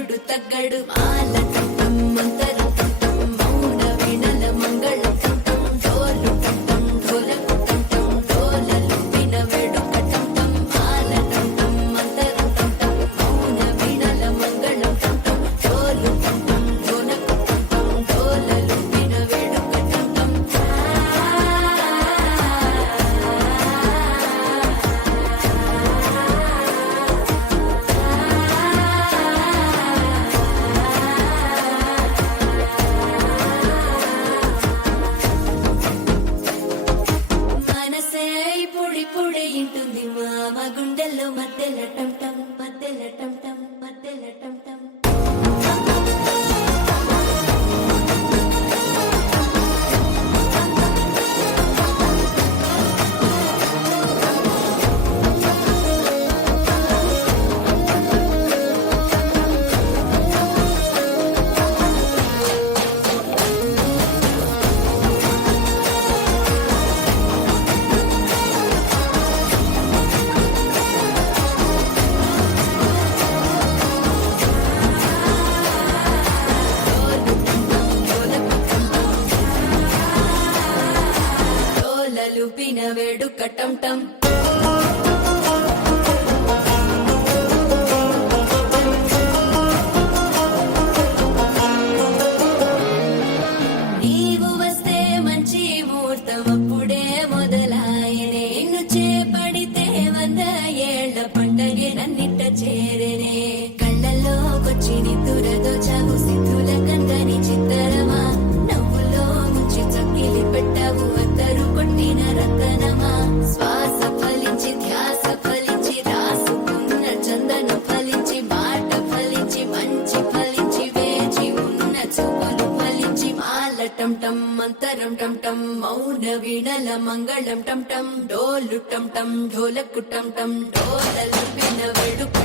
ఎప్పుడు తగ్గడు మాల టం మంతరం టం మౌన వీణల మంగళం టం డోలు టం ఢోలకు టం డోలలు విన వేడుక టం మాల టం మంతరం టం మౌన వీణల మంగళం టం డోలు టం ఢోలకు టం డోలలు విన వేడుక టం మనసే పొడి ఇంటుంది మామ గుండెల్లో మధ్యల టం టం మధ్యల టం టం మధ్యల టం టం డోలలు పిన వేడుక టం టం నీవు వస్తే మంచి ముహూర్తం అప్పుడే మొదలాయనే నిన్ను చేపడితే 100 ఏళ్ల పండగే నన్నిట్ట చేరేనే కళ్ళల్లోకొచ్చి నిద్దురదో చావు సిద్ధుల కందని చిత్తరమా నవ్వులో ముంచి చక్కిలి పెట్టావు అద్దరు కొట్టిన రతనమా శ్వాస ఫలించి ధ్యాస ఫలించి రాసుకున్న చందను ఫలించి మాట ఫలించి మంచి ఫలించి వేచి ఉన్న చూపులు ఫలించి మాల టం టం మంతరం టం టం మౌన వీణల మంగళం టం టం డోలు టం టం ఢోలకు టం టం డోలలు విన వేడుక